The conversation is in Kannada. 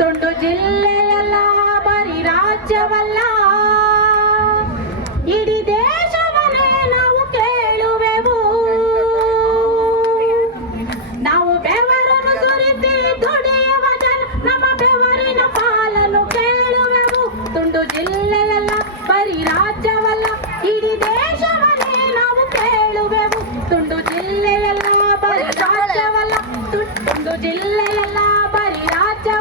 ತುಂಡು ಜಿಲ್ಲೆಯಲ್ಲ ಬರೀ ರಾಜ್ಯವಲ್ಲ. ಇಡೀ ದೇಶವನ್ನೇ ನಾವು ಕೇಳುವೆವು. ನಾವು ಬೆವರನ್ನು ಸುರಿಸಿ ದುಡಿಯುವ ನಮ್ಮ ಬೆವರಿನ ಪಾಲನ್ನು ಕೇಳುವೆವು. ತುಂಡು ಜಿಲ್ಲೆಯಲ್ಲ ಬರೀ ರಾಜ್ಯವಲ್ಲ. ಇಡೀ ದೇಶವನ್ನೇ ನಾವು ಕೇಳುವೆವು. ತುಂಡು ಜಿಲ್ಲೆಯಲ್ಲ ಬರೀ ರಾಜ್ಯವಲ್ಲ. ತುಂಡು ಜಿಲ್ಲೆಯಲ್ಲ